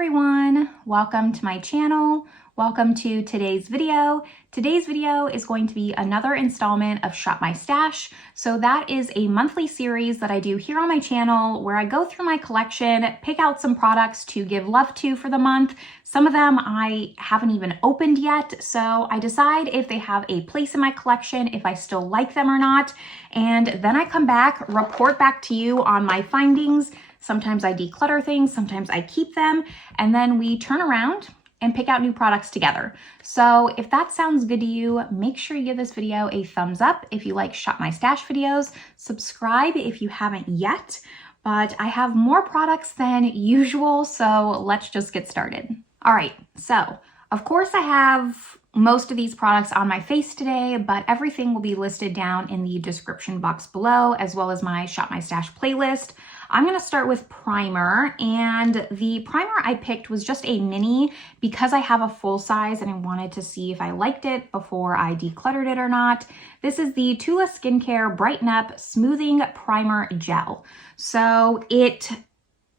everyone, welcome to my channel. Welcome to today's video. Today's video is going to be another installment of Shop My Stash. So that is a monthly series that I do here on my channel where I go through my collection, pick out some products to give love to for the month. Some of them I haven't even opened yet, so I decide if they have a place in my collection, if I still like them or not. And then I come back, report back to you on my findings. Sometimes I declutter things, sometimes I keep them, and then we turn around and pick out new products together. So if that sounds good to you, make sure you give this video a thumbs up if you like Shop My Stash videos, subscribe if you haven't yet, but I have more products than usual, so let's just get started. All right, so of course I have most of these products on my face today, but everything will be listed down in the description box below, as well as my Shop My Stash playlist. I'm gonna start with primer, and the primer I picked was just a mini because I have a full size and I wanted to see if I liked it before I decluttered it or not. This is the Tula Skincare Brighten Up Smoothing Primer Gel. So it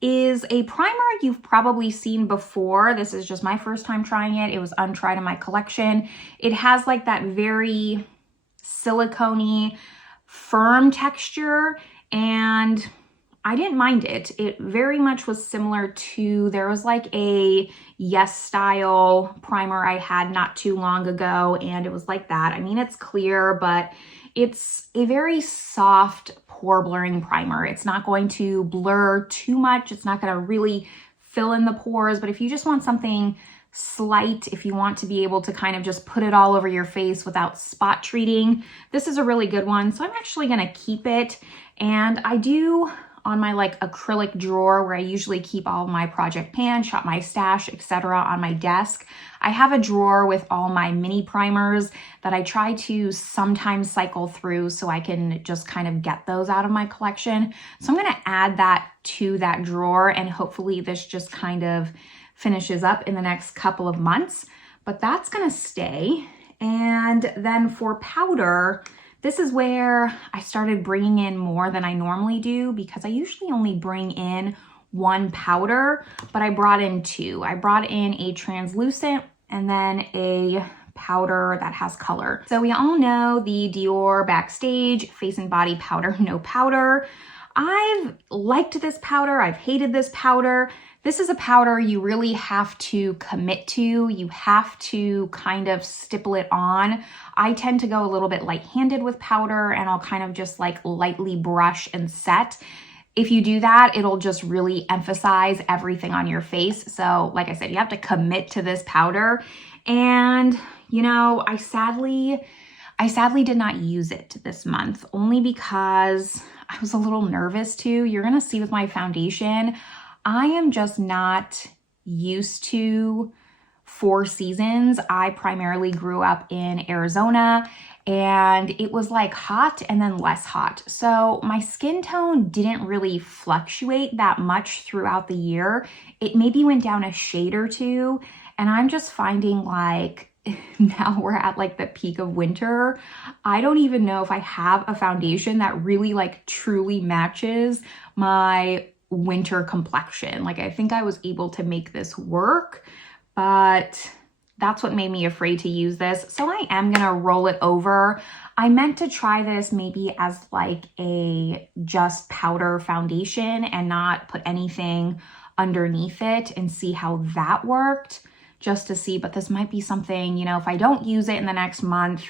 is a primer you've probably seen before. This is just my first time trying it. It was untried in my collection. It has like that very silicone-y, firm texture, and I didn't mind it. It very much was similar to, there was like a Yes Style primer I had not too long ago, and it was like that. I mean, it's clear, but it's a very soft pore blurring primer. It's not going to blur too much. It's not going to really fill in the pores, but if you just want something slight, if you want to be able to kind of just put it all over your face without spot treating, this is a really good one. So I'm actually going to keep it, and I do on my like acrylic drawer where I usually keep all of my project pans, Shop My Stash, etc. on my desk. I have a drawer with all my mini primers that I try to sometimes cycle through so I can just kind of get those out of my collection. So I'm gonna add that to that drawer, and hopefully this just kind of finishes up in the next couple of months, but that's gonna stay. And then for powder, this is where I started bringing in more than I normally do because I usually only bring in one powder, but I brought in two. I brought in a translucent and then a powder that has color. So we all know the Dior Backstage Face and Body Powder No Powder. I've liked this powder, I've hated this powder. This is a powder you really have to commit to. You have to kind of stipple it on. I tend to go a little bit light-handed with powder, and I'll kind of just like lightly brush and set. If you do that, it'll just really emphasize everything on your face. So like I said, you have to commit to this powder. And you know, I sadly did not use it this month, only because I was a little nervous too. You're gonna see with my foundation, I am just not used to 4 seasons. I primarily grew up in Arizona, and it was like hot and then less hot. So my skin tone didn't really fluctuate that much throughout the year. It maybe went down a shade or two, and I'm just finding like now we're at like the peak of winter. I don't even know if I have a foundation that really like truly matches my winter complexion. Like I think I was able to make this work, but that's what made me afraid to use this. So I am gonna roll it over. I meant to try this maybe as like a just powder foundation and not put anything underneath it and see how that worked, just to see, but this might be something, you know, if I don't use it in the next month,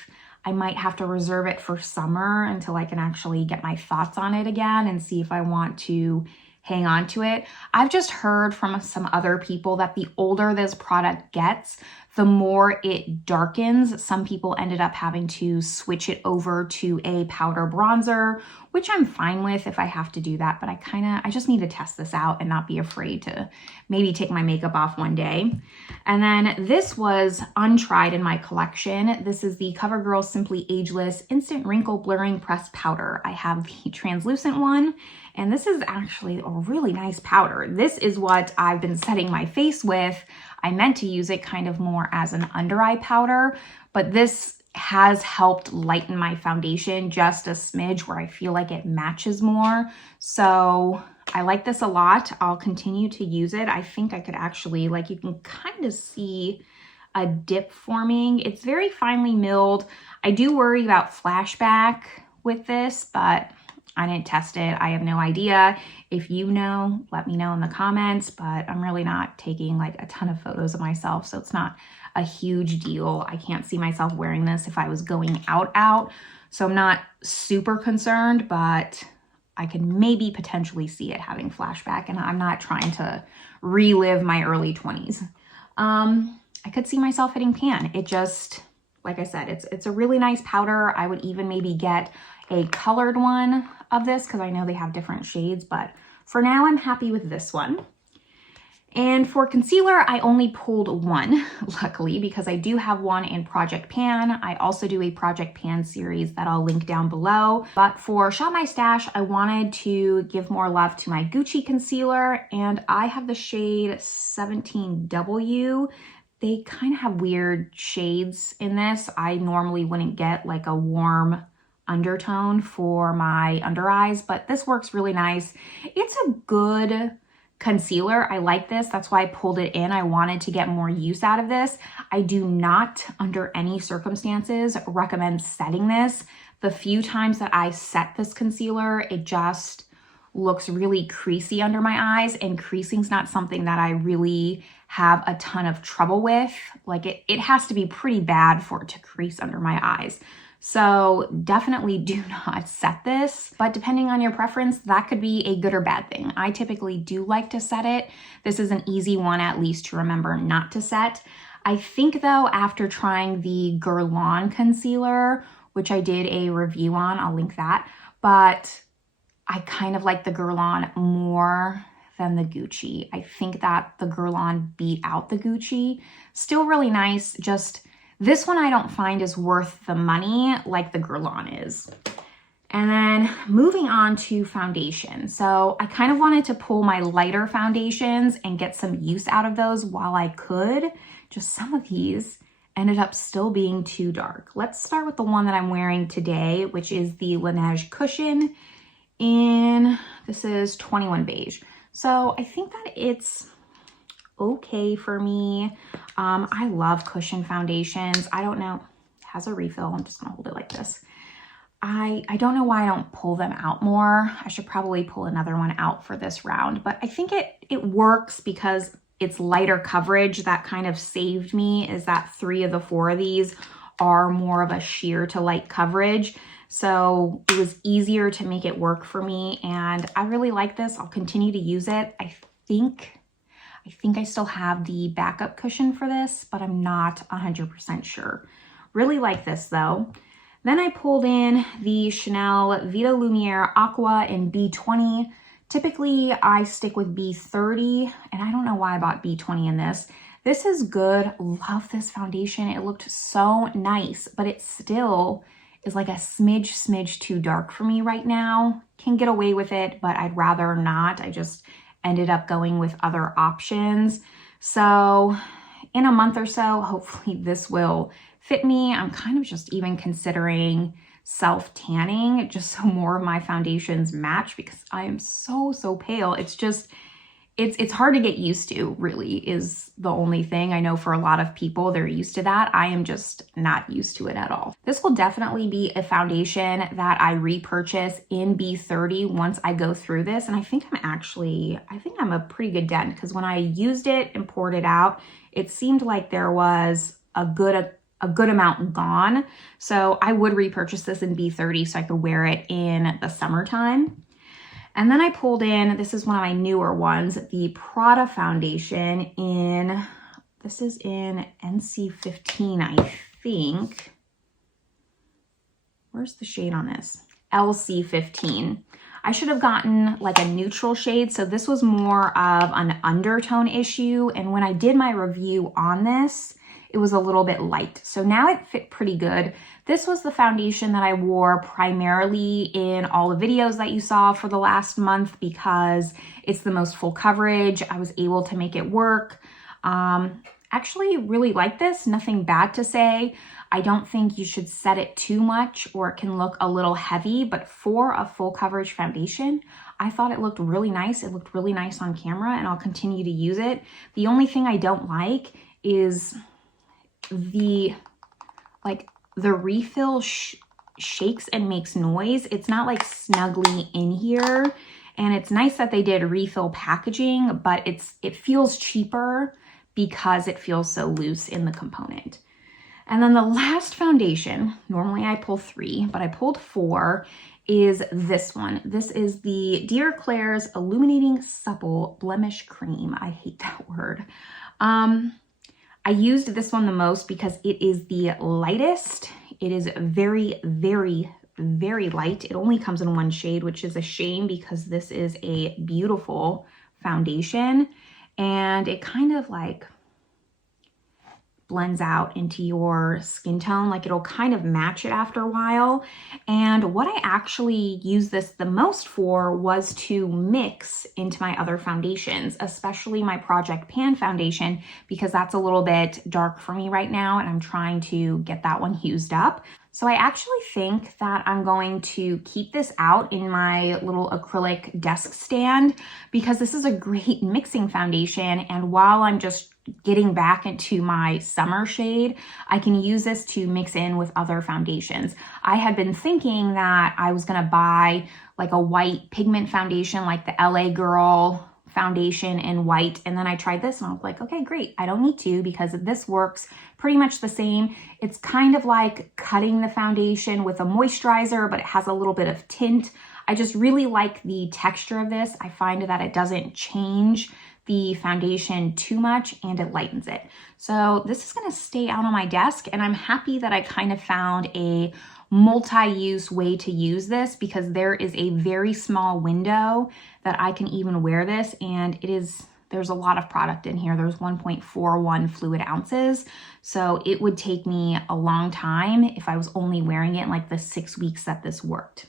I might have to reserve it for summer until I can actually get my thoughts on it again and see if I want to hang on to it. I've just heard from some other people that the older this product gets, the more it darkens. Some people ended up having to switch it over to a powder bronzer, which I'm fine with if I have to do that, but I just need to test this out and not be afraid to maybe take my makeup off one day. And then this was untried in my collection. This is the CoverGirl Simply Ageless Instant Wrinkle Blurring Pressed Powder. I have the translucent one, and this is actually a really nice powder. This is what I've been setting my face with. I meant to use it kind of more as an under eye powder, but this has helped lighten my foundation just a smidge where I feel like it matches more. So I like this a lot. I'll continue to use it. I think I could actually, like, you can kind of see a dip forming. It's very finely milled. I do worry about flashback with this, but I didn't test it. I have no idea. If you know, let me know in the comments, but I'm really not taking like a ton of photos of myself, so it's not a huge deal. I can't see myself wearing this if I was going out, so I'm not super concerned, but I can maybe potentially see it having flashback, and I'm not trying to relive my early 20s. I could see myself hitting pan. It just, like I said, it's a really nice powder. I would even maybe get a colored one of this because I know they have different shades, but for now I'm happy with this one. And for concealer, I only pulled one, luckily, because I do have one in Project Pan. I also do a Project Pan series that I'll link down below. But for Shop My Stash, I wanted to give more love to my Gucci concealer, and I have the shade 17W. They kind of have weird shades in this. I normally wouldn't get like a warm undertone for my under eyes, but this works really nice. It's a good concealer. I like this. That's why I pulled it in. I wanted to get more use out of this. I do not, under any circumstances, recommend setting this. The few times that I set this concealer, it just looks really creasy under my eyes, and creasing's not something that I really have a ton of trouble with. Like it has to be pretty bad for it to crease under my eyes. So definitely do not set this, but depending on your preference, that could be a good or bad thing. I typically do like to set it. This is an easy one, at least, to remember not to set. I think though, after trying the Guerlain concealer, which I did a review on, I'll link that, but I kind of like the Guerlain more than the Gucci. I think that the Guerlain beat out the Gucci. Still really nice, just this one I don't find is worth the money like the Guerlain is. And then moving on to foundation. So I kind of wanted to pull my lighter foundations and get some use out of those while I could. Just some of these ended up still being too dark. Let's start with the one that I'm wearing today, which is the Laneige Cushion in, this is 21 Beige. So I think that it's okay for me. I love cushion foundations. I don't know, it has a refill. I'm just gonna hold it like this. I don't know why I don't pull them out more. I should probably pull another one out for this round, but I think it works because it's lighter coverage. That kind of saved me, is that 3 of the 4 of these are more of a sheer to light coverage. So it was easier to make it work for me, and I really like this. I'll continue to use it. I think I still have the backup cushion for this, but I'm not 100% sure. Really like this though. Then I pulled in the Chanel Vita Lumiere Aqua in B20. Typically I stick with B30, and I don't know why I bought B20 in this. This is good. Love this foundation. It looked so nice, but it still is like a smidge too dark for me right now. Can get away with it, but I'd rather not. I just ended up going with other options. So in a month or so, hopefully this will fit me. I'm kind of just even considering self-tanning just so more of my foundations match, because I am so pale. It's just, it's hard to get used to, really, is the only thing. I know for a lot of people, they're used to that. I am just not used to it at all. This will definitely be a foundation that I repurchase in B30 once I go through this. And I think I'm a pretty good dent, because when I used it and poured it out, it seemed like there was a good amount gone. So I would repurchase this in B30 so I could wear it in the summertime. And then I pulled in, this is one of my newer ones, the Prada foundation in, this is in NC15, I think. Where's the shade on this? LC15. I should have gotten like a neutral shade, so this was more of an undertone issue. And when I did my review on this, it was a little bit light. So now it fit pretty good. This was the foundation that I wore primarily in all the videos that you saw for the last month because it's the most full coverage. I was able to make it work. Actually really like this, nothing bad to say. I don't think you should set it too much or it can look a little heavy, but for a full coverage foundation, I thought it looked really nice. It looked really nice on camera, and I'll continue to use it. The only thing I don't like is the refill shakes and makes noise. It's not like snugly in here, and it's nice that they did refill packaging, but it feels cheaper because it feels so loose in the component. And then the last foundation, normally I pull 3, but I pulled 4, is this one. This is the Dear Claire's Illuminating Supple Blemish Cream. I hate that word. I used this one the most because it is the lightest. It is very, very, very light. It only comes in one shade, which is a shame because this is a beautiful foundation, and it kind of like blends out into your skin tone. Like it'll kind of match it after a while. And what I actually used this the most for was to mix into my other foundations, especially my Project Pan foundation, because that's a little bit dark for me right now and I'm trying to get that one used up. So I actually think that I'm going to keep this out in my little acrylic desk stand because this is a great mixing foundation. And while I'm just getting back into my summer shade, I can use this to mix in with other foundations. I had been thinking that I was gonna buy like a white pigment foundation, like the LA Girl foundation in white, and then I tried this and I was like, okay, great, I don't need to because this works pretty much the same. It's kind of like cutting the foundation with a moisturizer, but it has a little bit of tint. I just really like the texture of this. I find that it doesn't change the foundation too much and it lightens it. So this is gonna stay out on my desk, and I'm happy that I kind of found a multi-use way to use this because there is a very small window that I can even wear this, and there's a lot of product in here. There's 1.41 fluid ounces. So it would take me a long time if I was only wearing it in like the 6 weeks that this worked.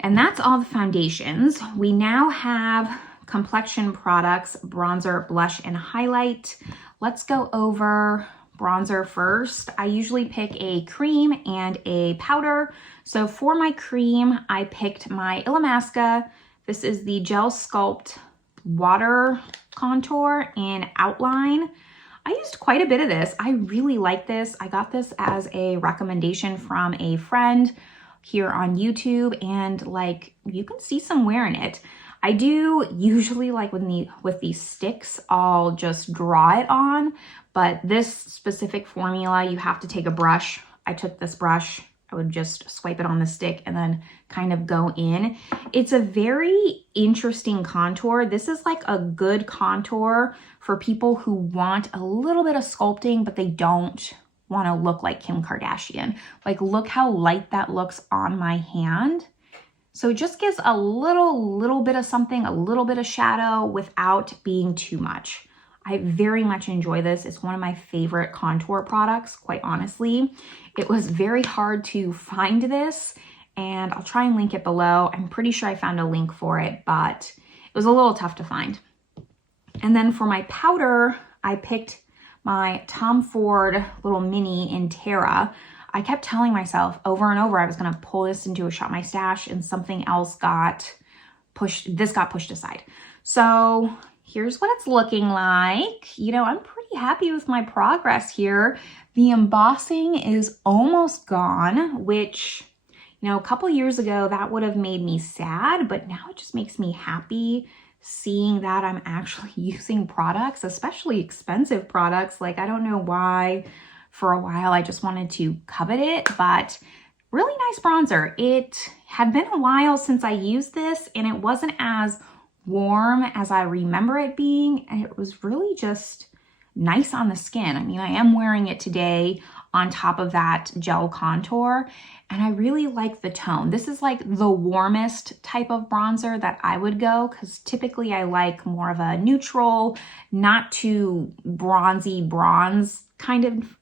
And that's all the foundations. We now have complexion products, bronzer, blush, and highlight. Let's go over bronzer first. I usually pick a cream and a powder. So for my cream, I picked my Illamasqua. This is the Gel Sculpt Water Contour in Outline. I used quite a bit of this. I really like this. I got this as a recommendation from a friend here on YouTube, and like you can see some wear in it. I do usually like with these sticks, I'll just draw it on, but this specific formula, you have to take a brush. I took this brush, I would just swipe it on the stick and then kind of go in. It's a very interesting contour. This is like a good contour for people who want a little bit of sculpting, but they don't want to look like Kim Kardashian. Like look how light that looks on my hand. So it just gives a little bit of something, a little bit of shadow without being too much. I very much enjoy this. It's one of my favorite contour products, quite honestly. It was very hard to find this, and I'll try and link it below. I'm pretty sure I found a link for it, but it was a little tough to find. And then for my powder, I picked my Tom Ford little mini in Terra. I kept telling myself over and over I was gonna pull this into a Shop My Stash, and something else got pushed aside. So here's what it's looking like. You know, I'm pretty happy with my progress here. The embossing is almost gone, which, you know, a couple years ago that would have made me sad, but now it just makes me happy seeing that I'm actually using products, especially expensive products. Like, I don't know why. For a while, I just wanted to covet it, but really nice bronzer. It had been a while since I used this, and it wasn't as warm as I remember it being. And it was really just nice on the skin. I mean, I am wearing it today on top of that gel contour, and I really like the tone. This is like the warmest type of bronzer that I would go, because typically I like more of a neutral, not too bronzy bronze kind of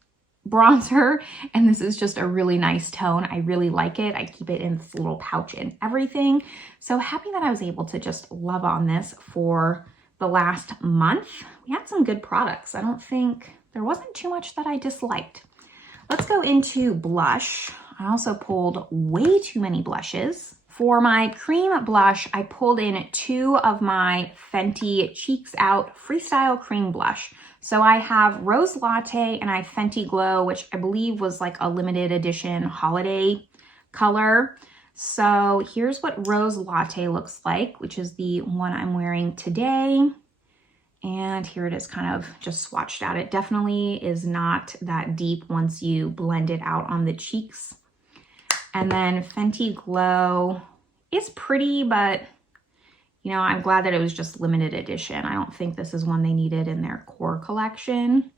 bronzer, and this is just a really nice tone. I really like it. I keep it in this little pouch and everything. So happy that I was able to just love on this for the last month. We had some good products. I don't think there wasn't too much that I disliked. Let's go into blush. I also pulled way too many blushes For my cream blush, I pulled in 2 of my Fenty Cheeks Out Freestyle Cream Blush. So I have Rose Latte and I have Fenty Glow, which I believe was like a limited edition holiday color. So here's what Rose Latte looks like, which is the one I'm wearing today. And here it is kind of just swatched out. It definitely is not that deep once you blend it out on the cheeks. And then Fenty Glow is pretty, but you know, I'm glad that it was just limited edition. I don't think this is one they needed in their core collection.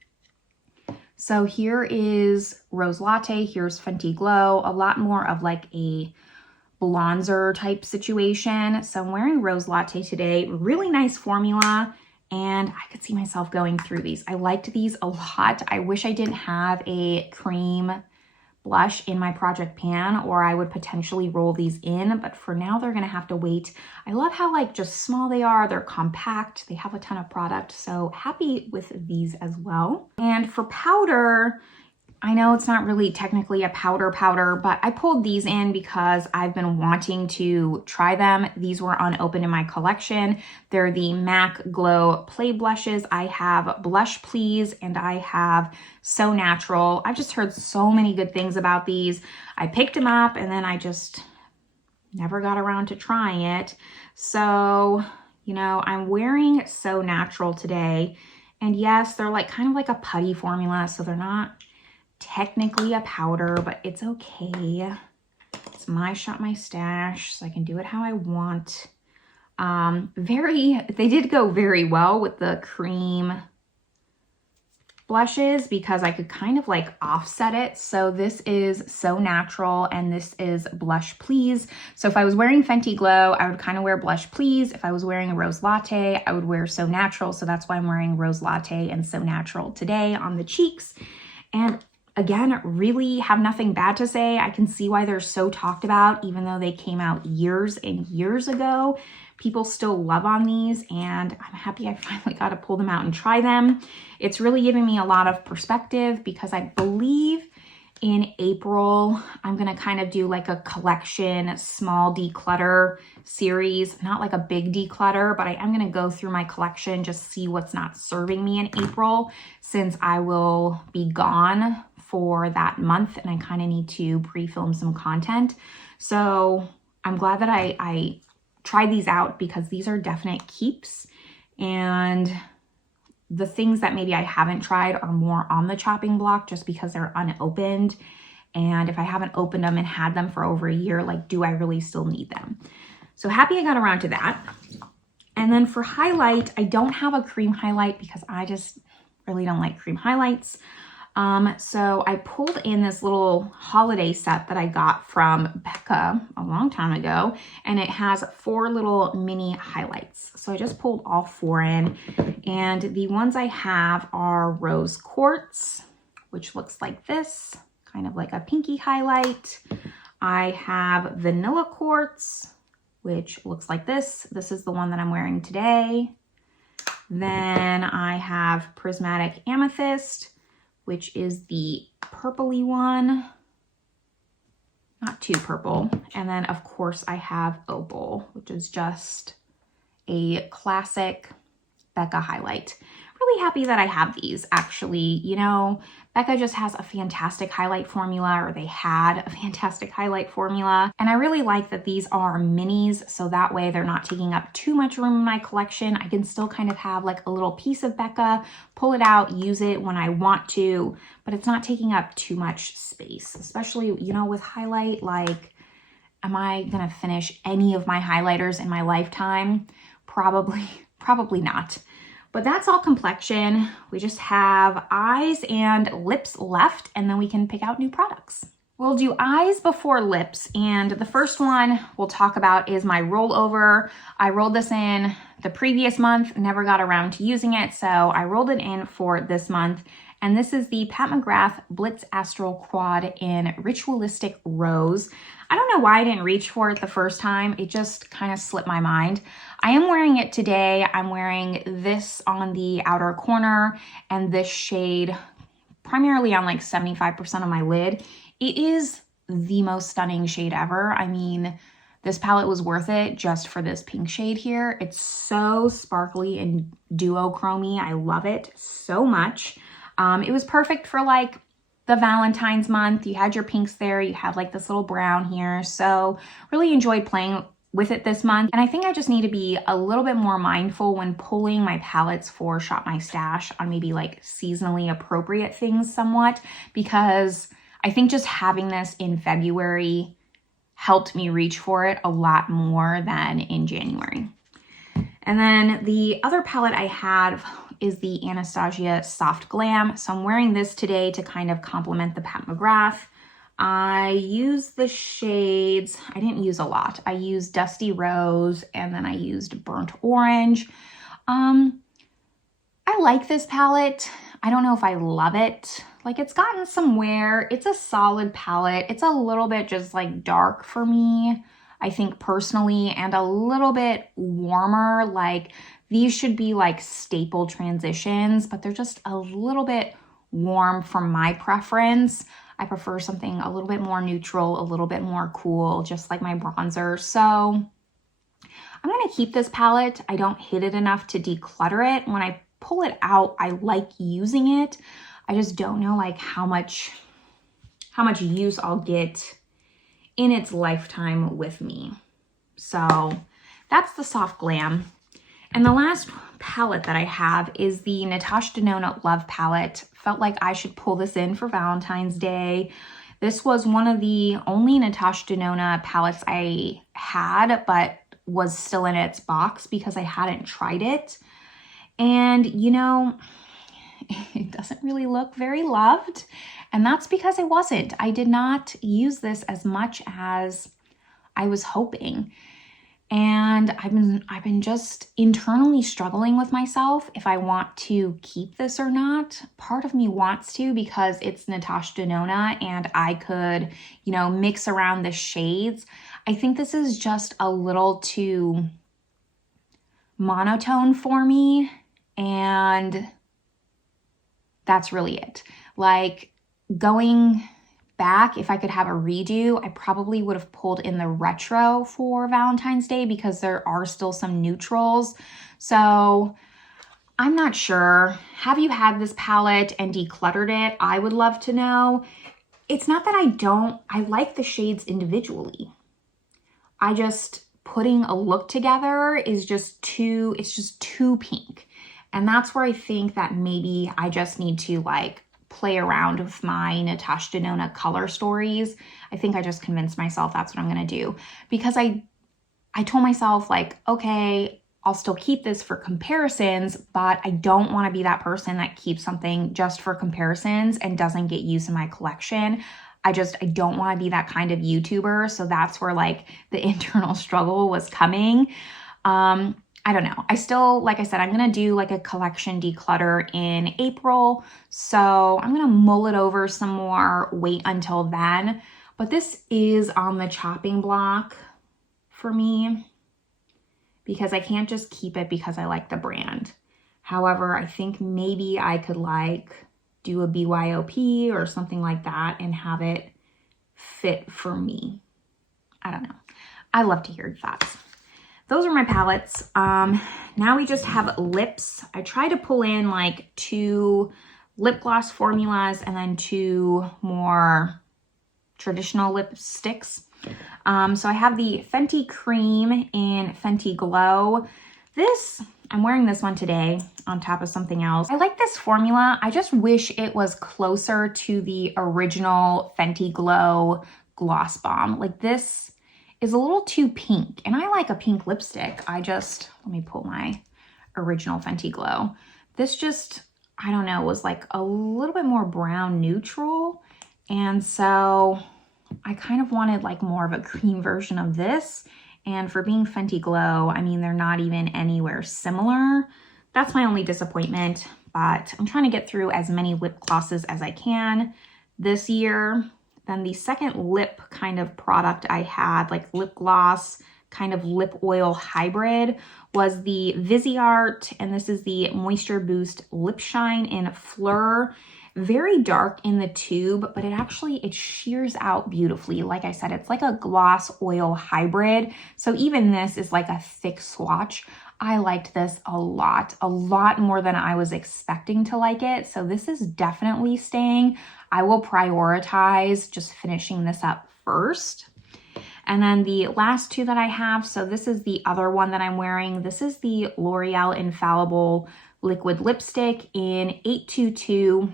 So here is Rose Latte, here's Fenty Glow, a lot more of like a bronzer type situation. So I'm wearing Rose Latte today, really nice formula. And I could see myself going through these. I liked these a lot. I wish I didn't have a cream blush in my project pan, or I would potentially roll these in, but for now they're gonna have to wait. I love how like just small they are, they're compact, they have a ton of product, so happy with these as well. And for powder, I know it's not really technically a powder, but I pulled these in because I've been wanting to try them. These were unopened in my collection. They're the MAC Glow Play Blushes. I have Blush Please and I have So Natural. I've just heard so many good things about these. I picked them up and then I just never got around to trying it. So, you know, I'm wearing So Natural today. And yes, they're like kind of like a putty formula, so they're not technically a powder, but it's okay. It's my shop, my stash, so I can do it how I want. They did go very well with the cream blushes because I could kind of like offset it. So this is So Natural and this is Blush Please. So if I was wearing Fenty Glow, I would kind of wear Blush Please. If I was wearing a Rose Latte, I would wear So Natural. So that's why I'm wearing Rose Latte and So Natural today on the cheeks. And again, really have nothing bad to say. I can see why they're so talked about, even though they came out years and years ago. People still love on these, and I'm happy I finally got to pull them out and try them. It's really giving me a lot of perspective because I believe in April, I'm going to kind of do like a collection, small declutter series, not like a big declutter, but I am going to go through my collection, just see what's not serving me in April, since I will be gone for that month and I kind of need to pre-film some content. So I'm glad that I tried these out because these are definite keeps, and the things that maybe I haven't tried are more on the chopping block just because they're unopened. And if I haven't opened them and had them for over a year, like, do I really still need them? So happy I got around to that. And then for highlight, I don't have a cream highlight because I just really don't like cream highlights. So I pulled in this little holiday set that I got from Becca a long time ago, and it has 4 little mini highlights. So I just pulled all 4 in, and the ones I have are Rose Quartz, which looks like this, kind of like a pinky highlight. I have Vanilla Quartz, which looks like this. This is the one that I'm wearing today. Then I have Prismatic Amethyst, which is the purpley one, not too purple. And then of course I have Opal, which is just a classic Becca highlight. Really happy that I have these actually. You know, Becca just has a fantastic highlight formula, or they had a fantastic highlight formula. And I really like that these are minis, so that way they're not taking up too much room in my collection. I can still kind of have like a little piece of Becca, pull it out, use it when I want to, but it's not taking up too much space, especially, you know, with highlight, like, am I gonna finish any of my highlighters in my lifetime? Probably not. But that's all complexion. We just have eyes and lips left, and then we can pick out new products. We'll do eyes before lips, and the first one we'll talk about is my rollover. I rolled this in the previous month, never got around to using it, so I rolled it in for this month. And this is the Pat McGrath Blitz Astral Quad in Ritualistic Rose. I don't know why I didn't reach for it the first time. It just kind of slipped my mind. I am wearing it today. I'm wearing this on the outer corner and this shade primarily on like 75% of my lid. It is the most stunning shade ever. I mean, this palette was worth it just for this pink shade here. It's so sparkly and duochromy. I love it so much. It was perfect for like the Valentine's month. You had your pinks there. You had like this little brown here. So really enjoyed playing with it this month. And I think I just need to be a little bit more mindful when pulling my palettes for Shop My Stash on maybe like seasonally appropriate things somewhat, because I think just having this in February helped me reach for it a lot more than in January. And then the other palette I had is the Anastasia Soft Glam. So I'm wearing this today to kind of complement the Pat McGrath. I used the shades, I didn't use a lot. I used Dusty Rose and then I used Burnt Orange. I like this palette. I don't know if I love it. Like, it's gotten some wear. It's a solid palette. It's a little bit just like dark for me, I think personally, and a little bit warmer. Like, these should be like staple transitions, but they're just a little bit warm for my preference. I prefer something a little bit more neutral, a little bit more cool, just like my bronzer. So I'm gonna keep this palette. I don't hate it enough to declutter it. When I pull it out, I like using it. I just don't know like how much use I'll get in its lifetime with me. So that's the Soft Glam. And the last palette that I have is the Natasha Denona Love palette. Felt like I should pull this in for Valentine's Day. This was one of the only Natasha Denona palettes I had, but was still in its box because I hadn't tried it. And you know, it doesn't really look very loved. And that's because I wasn't. I did not use this as much as I was hoping. And I've been just internally struggling with myself if I want to keep this or not. Part of me wants to because it's Natasha Denona and I could, you know, mix around the shades. I think this is just a little too monotone for me, and that's really it. Like, going back, if I could have a redo, I probably would have pulled in the retro for Valentine's Day because there are still some neutrals. So I'm not sure. Have you had this palette and decluttered it? I would love to know. It's not that I like the shades individually. I just, putting a look together is just too pink. And that's where I think that maybe I just need to like play around with my Natasha Denona color stories. I think I just convinced myself that's what I'm gonna do, because I told myself like, okay, I'll still keep this for comparisons, but I don't wanna be that person that keeps something just for comparisons and doesn't get used in my collection. I don't wanna be that kind of YouTuber. So that's where like the internal struggle was coming. I don't know. I still, like I said, I'm going to do like a collection declutter in April. So I'm going to mull it over some more, wait until then. But this is on the chopping block for me because I can't just keep it because I like the brand. However, I think maybe I could like do a BYOP or something like that and have it fit for me. I don't know. I love to hear your thoughts. Those are my palettes. Now we just have lips. I try to pull in like 2 lip gloss formulas and then 2 more traditional lipsticks. So I have the Fenty Cream in Fenty Glow. I'm wearing this one today on top of something else. I like this formula. I just wish it was closer to the original Fenty Glow Gloss Bomb. Like, this is a little too pink, and I like a pink lipstick. Let me pull my original Fenty Glow. This just, I don't know, was like a little bit more brown neutral. And so I kind of wanted like more of a cream version of this. And for being Fenty Glow, I mean, they're not even anywhere similar. That's my only disappointment, but I'm trying to get through as many lip glosses as I can this year. Then the second lip kind of product I had, like lip gloss, kind of lip oil hybrid, was the Viseart, and this is the Moisture Boost Lip Shine in Fleur. very dark in the tube, but it shears out beautifully. Like I said, it's like a gloss oil hybrid. So even this is like a thick swatch. I liked this a lot more than I was expecting to like it. So this is definitely staying. I will prioritize just finishing this up first. And then the last two that I have, so this is the other one that I'm wearing. This is the L'Oreal Infallible Liquid Lipstick in 822.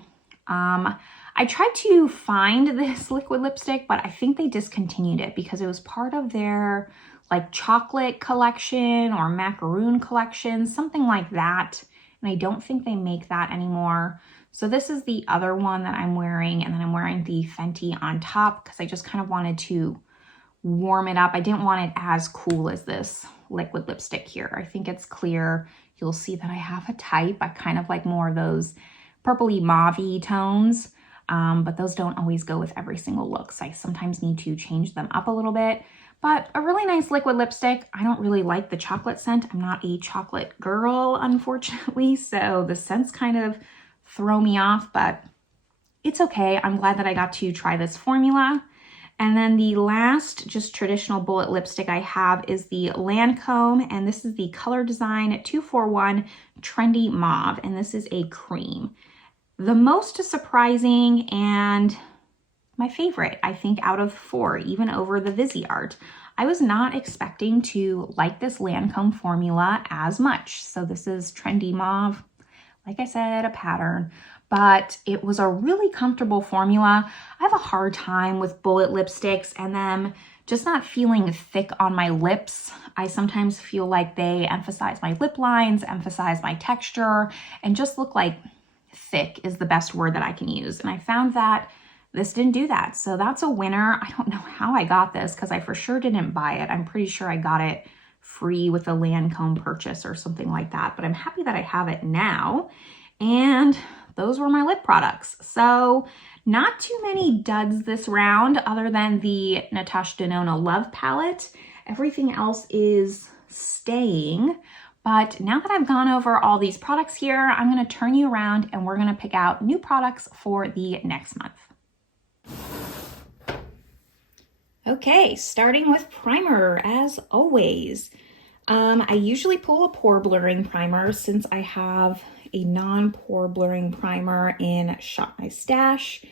I tried to find this liquid lipstick, but I think they discontinued it because it was part of their like chocolate collection or macaroon collection, something like that. And I don't think they make that anymore. So this is the other one that I'm wearing, and then I'm wearing the Fenty on top because I just kind of wanted to warm it up. I didn't want it as cool as this liquid lipstick here. I think it's clear. You'll see that I have a type. I kind of like more of those purpley mauve-y tones, but those don't always go with every single look. So I sometimes need to change them up a little bit. But a really nice liquid lipstick. I don't really like the chocolate scent. I'm not a chocolate girl, unfortunately. So the scents kind of throw me off, but it's okay. I'm glad that I got to try this formula. And then the last just traditional bullet lipstick I have is the Lancome, and this is the Color Design 241 Trendy Mauve, and this is a cream. The most surprising and my favorite, I think, out of 4, even over the Viseart. I was not expecting to like this Lancome formula as much. So this is Trendy Mauve, like I said, a pattern, but it was a really comfortable formula. I have a hard time with bullet lipsticks and them just not feeling thick on my lips. I sometimes feel like they emphasize my lip lines, emphasize my texture, and just look like thick is the best word that I can use. And I found that this didn't do that. So that's a winner. I don't know how I got this because I for sure didn't buy it. I'm pretty sure I got it free with a Lancome purchase or something like that, but I'm happy that I have it now. And those were my lip products. So not too many duds this round other than the Natasha Denona Love Palette. Everything else is staying. But now that I've gone over all these products here, I'm going to turn you around and we're going to pick out new products for the next month. Okay, starting with primer as always. I usually pull a pore blurring primer since I have a non-pore blurring primer in Shop My Stash.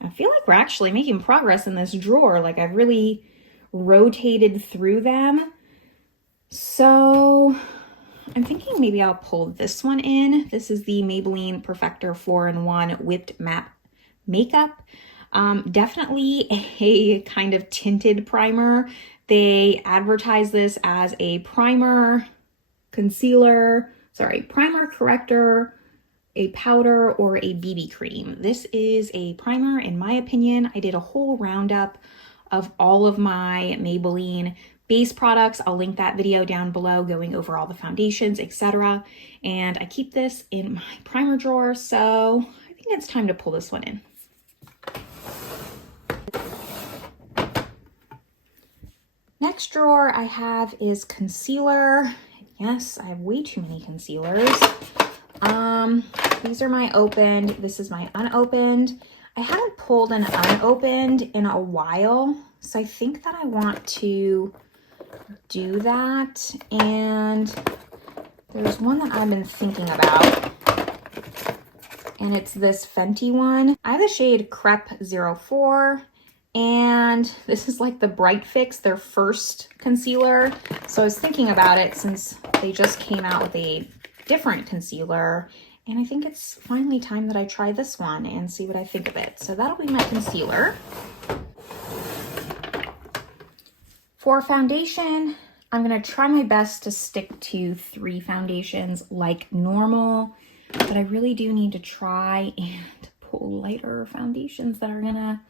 I feel like we're actually making progress in this drawer. Like I've really rotated through them. So I'm thinking maybe I'll pull this one in. This is the Maybelline Perfector 4-in-1 Whipped Matte Makeup. Definitely a kind of tinted primer. They advertise this as a primer, primer, corrector, a powder, or a BB cream. This is a primer, in my opinion. I did a whole roundup of all of my Maybelline base products. I'll link that video down below going over all the foundations, etc. And I keep this in my primer drawer, so I think it's time to pull this one in. Next drawer I have is concealer. Yes, I have way too many concealers. These are my opened. This is my unopened. I haven't pulled an unopened in a while, so I think that I want to do that. And there's one that I've been thinking about, and it's this Fenty one. I have the shade Crepe 04. And this is like the Bright Fix, their first concealer. So I was thinking about it since they just came out with a different concealer. And I think it's finally time that I try this one and see what I think of it. So that'll be my concealer. For foundation, I'm going to try my best to stick to 3 foundations like normal. But I really do need to try and pull lighter foundations that are gonna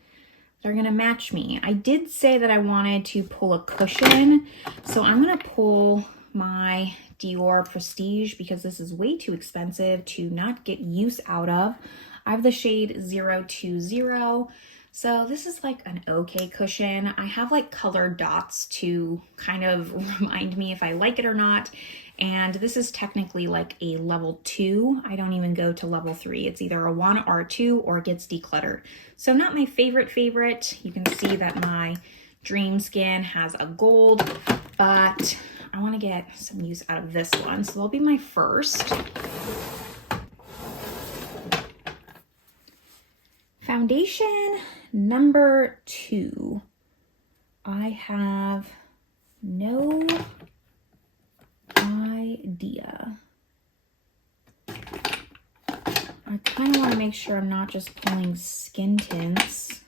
match me. I did say that I wanted to pull a cushion, so I'm gonna pull my Dior Prestige because this is way too expensive to not get use out of. I have the shade 020, So this is like an okay cushion. I have like colored dots to kind of remind me if I like it or not. And this is technically like a level 2. I don't even go to level 3. It's either a 1 or a 2 or it gets decluttered. So not my favorite. You can see that my Dream Skin has a gold, but I want to get some use out of this one. So that'll be my first. Foundation number 2. I have no idea. I kind of want to make sure I'm not just pulling skin tints.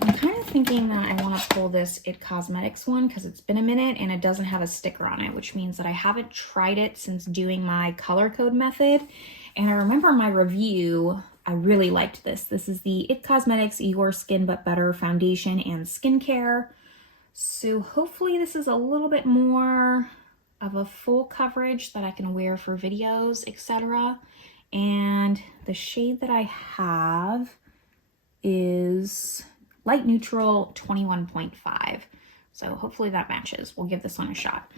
I'm kind of thinking that I want to pull this It Cosmetics one because it's been a minute and it doesn't have a sticker on it, which means that I haven't tried it since doing my color code method. And I remember my review, I really liked this. This is the It Cosmetics Your Skin But Better Foundation and Skincare. So hopefully this is a little bit more of a full coverage that I can wear for videos, etc. And the shade that I have is Light Neutral 21.5. So hopefully that matches. We'll give this one a shot.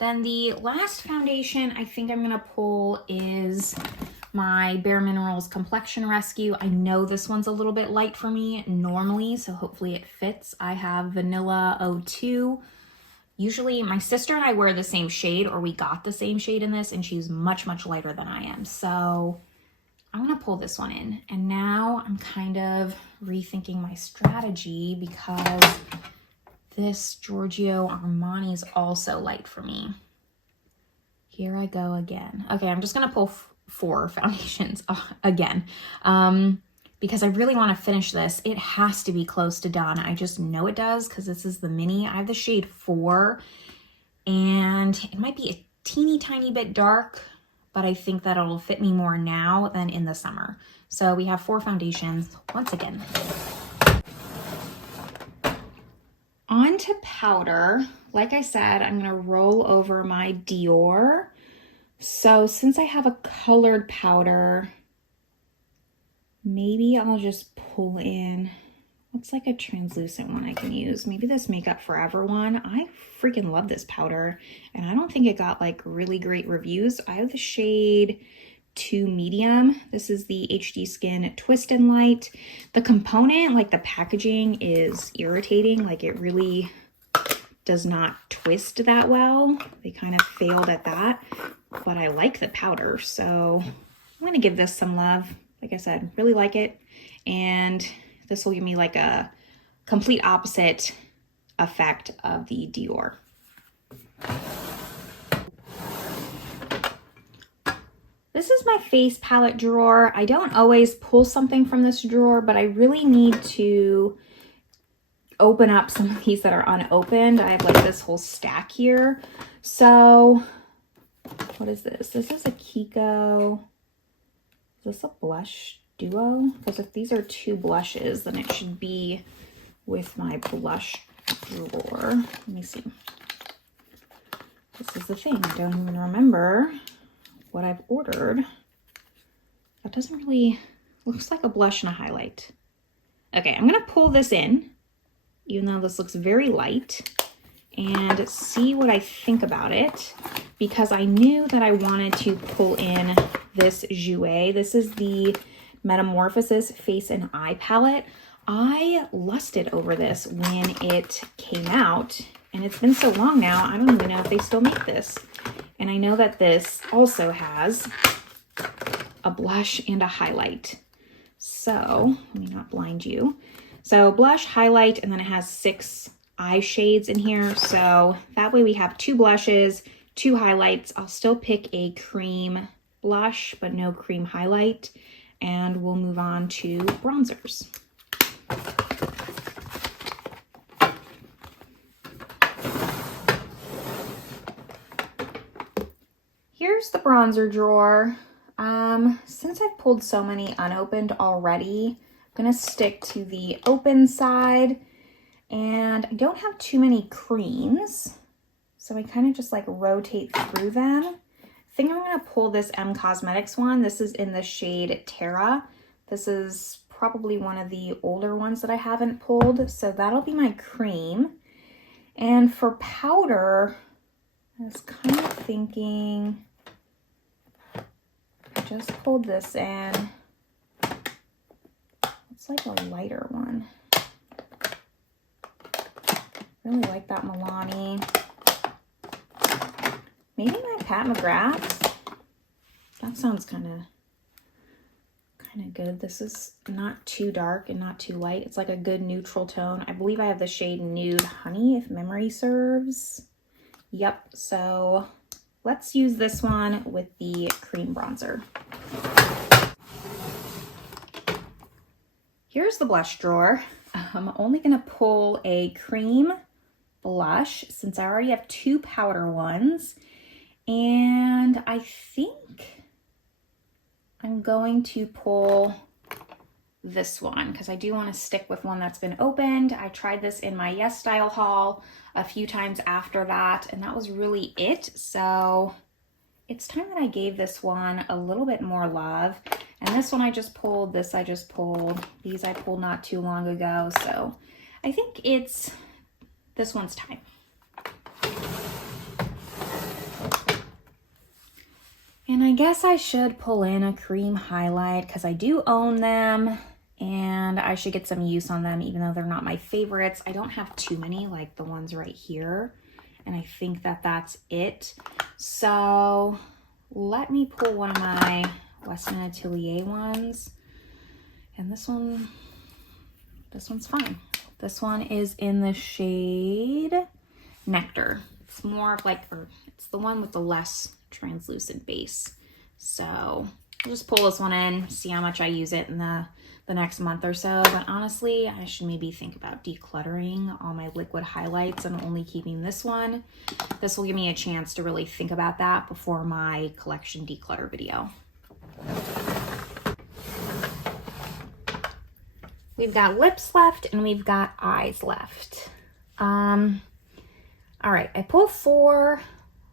Then the last foundation I think I'm gonna pull is my Bare Minerals Complexion Rescue. I know this one's a little bit light for me normally, so hopefully it fits. I have Vanilla 02. Usually my sister and I wear the same shade, or we got the same shade in this, and she's much lighter than I am. So I'm gonna pull this one in. And now I'm kind of rethinking my strategy because this Giorgio Armani is also light for me. Here I go again. Okay, I'm just gonna pull 4 foundations again because I really want to finish this. It has to be close to done. I just know it does because this is the mini. I have the shade 4 and it might be a teeny tiny bit dark, but I think that it'll fit me more now than in the summer. So we have 4 foundations once again. On to powder. Like I said, I'm gonna roll over my Dior. So since I have a colored powder, maybe I'll just pull in, looks like a translucent one I can use. Maybe this Makeup Forever one. I freaking love this powder and I don't think it got like really great reviews. I have the shade 2 medium. This is the HD Skin Twist and Light. The component, like the packaging, is irritating. Like it really does not twist that well. They kind of failed at that, but I like the powder. So I'm gonna give this some love. Like I said, really like it. And this will give me like a complete opposite effect of the Dior. This is my face palette drawer. I don't always pull something from this drawer, but I really need to open up some of these that are unopened. I have like this whole stack here. So what is this? This is a Kiko. Is this a blush duo? Because if these are 2 blushes, then it should be with my blush drawer. Let me see. This is the thing. I don't even remember what I've ordered. That doesn't really, looks like a blush and a highlight. Okay, I'm gonna pull this in, even though this looks very light, and see what I think about it, because I knew that I wanted to pull in this Jouer. This is the Metamorphosis Face and Eye Palette. I lusted over this when it came out, and it's been so long now, I don't even know if they still make this. And I know that this also has a blush and a highlight. So let me not blind you. So blush, highlight, and then it has 6 eye shades in here. So that way we have 2 blushes, 2 highlights. I'll still pick a cream blush, but no cream highlight. And we'll move on to bronzers. Here's the bronzer drawer. Since I've pulled so many unopened already, I'm gonna stick to the open side, and I don't have too many creams, so I kind of just like rotate through them. think I'm gonna pull this M Cosmetics one. This is in the shade Terra. This is probably one of the older ones that I haven't pulled, so that'll be my cream. And for powder, I was kind of thinking, I just pulled this in. It's like a lighter one. Really like that Milani. Maybe my Pat McGrath's. That sounds kind of good. This is not too dark and not too light. It's like a good neutral tone. I believe I have the shade Nude Honey, if memory serves. Yep, so let's use this one with the cream bronzer. Here's the blush drawer. I'm only gonna pull a cream blush since I already have 2 powder ones. And I think I'm going to pull this one because I do want to stick with one that's been opened. I tried this in my Yes Style haul a few times after that, and that was really it. So it's time that I gave this one a little bit more love. And this one I just pulled, this I just pulled, these I pulled not too long ago. So I think it's this one's time. And I guess I should pull in a cream highlight because I do own them and I should get some use on them even though they're not my favorites. I don't have too many like the ones right here, and I think that that's it. So let me pull one of my Western Atelier ones, and this one's fine. This one is in the shade Nectar. It's more of like, or it's the one with the less translucent base. So I'll just pull this one in, see how much I use it in the next month or so. But honestly, I should maybe think about decluttering all my liquid highlights and only keeping this one. This will give me a chance to really think about that before my collection declutter video. We've got lips left and we've got eyes left. All right, I pulled 4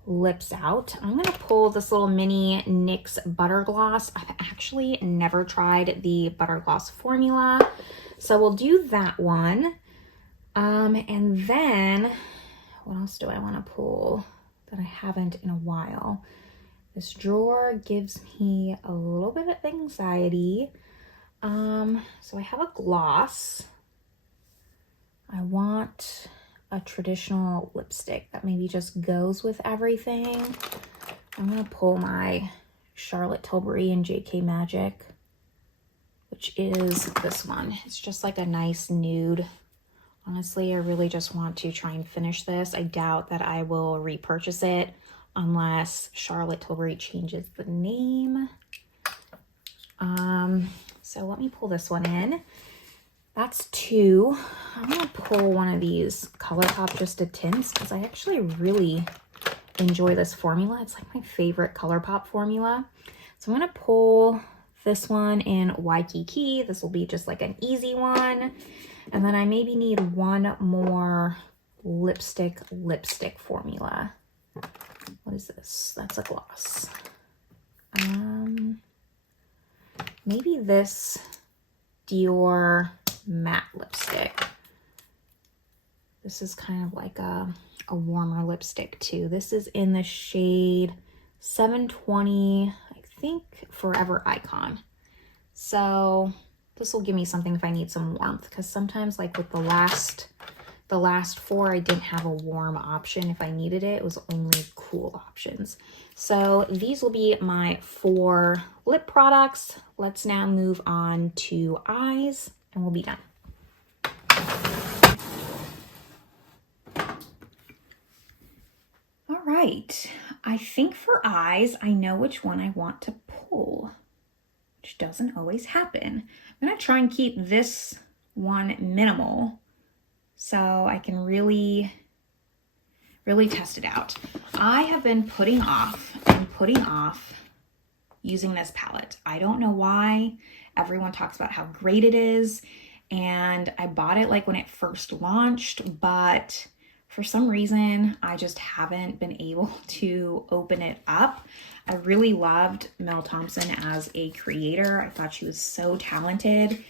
lips out. I'm gonna pull this little mini NYX Butter Gloss. I've actually never tried the Butter Gloss formula, so we'll do that one. And then what else do I want to pull that I haven't in a while? This drawer gives me a little bit of anxiety. So I have a gloss. I want a traditional lipstick that maybe just goes with everything. I'm gonna pull my Charlotte Tilbury and JK Magic, which is this one. It's just like a nice nude. Honestly, I really just want to try and finish this. I doubt that I will repurchase it unless Charlotte Tilbury changes the name. So let me pull this one in. That's 2. I'm gonna pull one of these ColourPop Just a Tints because I actually really enjoy this formula. It's like my favorite ColourPop formula. So I'm gonna pull this one in Waikiki. This will be just like an easy one. And then I maybe need one more lipstick formula. What is this? That's a gloss. Maybe this Dior matte lipstick. This is kind of like a warmer lipstick too. This is in the shade 720, I think Forever Icon. So this will give me something if I need some warmth, because sometimes like with the last 4, I didn't have a warm option. If I needed it, it was only cool options. So these will be my 4 lip products. Let's now move on to eyes and we'll be done. All right, I think for eyes, I know which one I want to pull, which doesn't always happen. I'm gonna try and keep this one minimal so I can really test it out. I have been putting off using this palette. I don't know why. Everyone talks about how great it is, and I bought it like when it first launched, but For some reason, I just haven't been able to open it up. I really loved Mel Thompson as a creator. I thought she was so talented,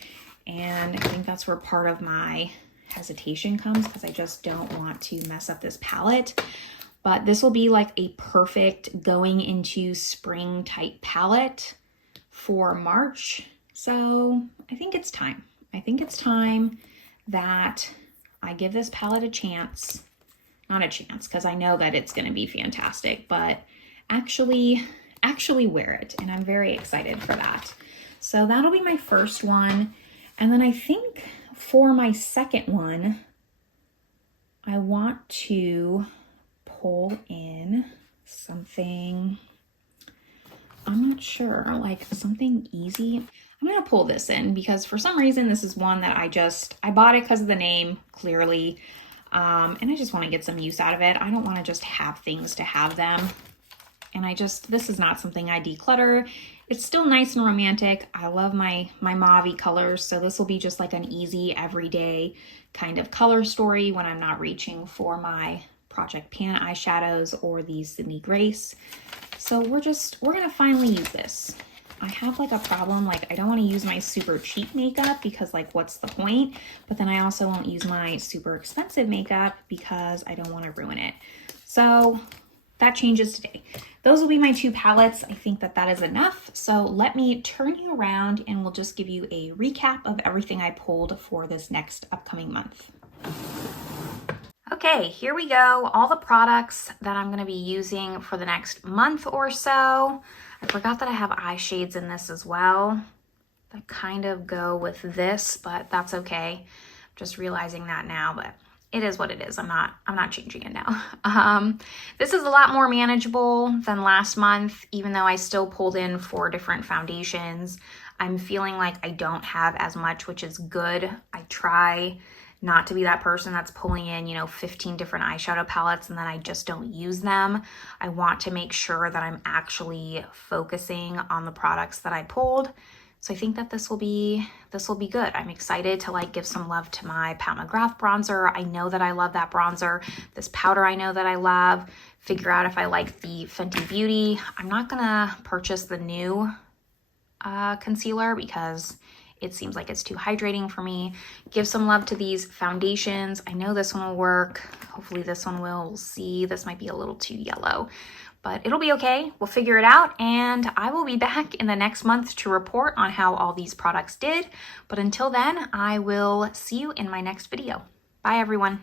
and I think that's where part of my hesitation comes, because I just don't want to mess up this palette. But this will be like a perfect going into spring type palette for March. So I think it's time. I think it's time that I give this palette a chance. Not a chance, because I know that it's going to be fantastic, but actually wear it. And I'm very excited for that. So that'll be my first one. And then I think for my second one, I want to pull in something, I'm not sure, like something easy. I'm going to pull this in because for some reason, this is one that I bought it because of the name, clearly. And I just want to get some use out of it. I don't want to just have things to have them. And this is not something I declutter. It's still nice and romantic. I love my mauve colors. So this will be just like an easy, everyday kind of color story when I'm not reaching for my Project Pan eyeshadows or the Sydney Grace. So we're going to finally use this. I have like a problem, like I don't want to use my super cheap makeup because like what's the point? But then I also won't use my super expensive makeup because I don't want to ruin it. So that changes today. Those will be my two palettes. I think that is enough. So let me turn you around and we'll just give you a recap of everything I pulled for this next upcoming month. Okay, here we go. All the products that I'm going to be using for the next month or so. I forgot that I have eye shades in this as well that kind of go with this, but that's okay. Just realizing that now, but it is what it is. I'm not changing it now. This is a lot more manageable than last month, even though I still pulled in 4 different foundations. I'm feeling like I don't have as much, which is good. I try not to be that person that's pulling in, 15 different eyeshadow palettes and then I just don't use them. I want to make sure that I'm actually focusing on the products that I pulled. So I think that this will be good. I'm excited to like give some love to my Pat McGrath bronzer. I know that I love that bronzer. This powder I know that I love. Figure out if I like the Fenty Beauty. I'm not gonna purchase the new concealer because it seems like it's too hydrating for me. Give some love to these foundations. I know this one will work. Hopefully this one will. We'll see. This might be a little too yellow, but it'll be okay. We'll figure it out. And I will be back in the next month to report on how all these products did. But until then, I will see you in my next video. Bye, everyone.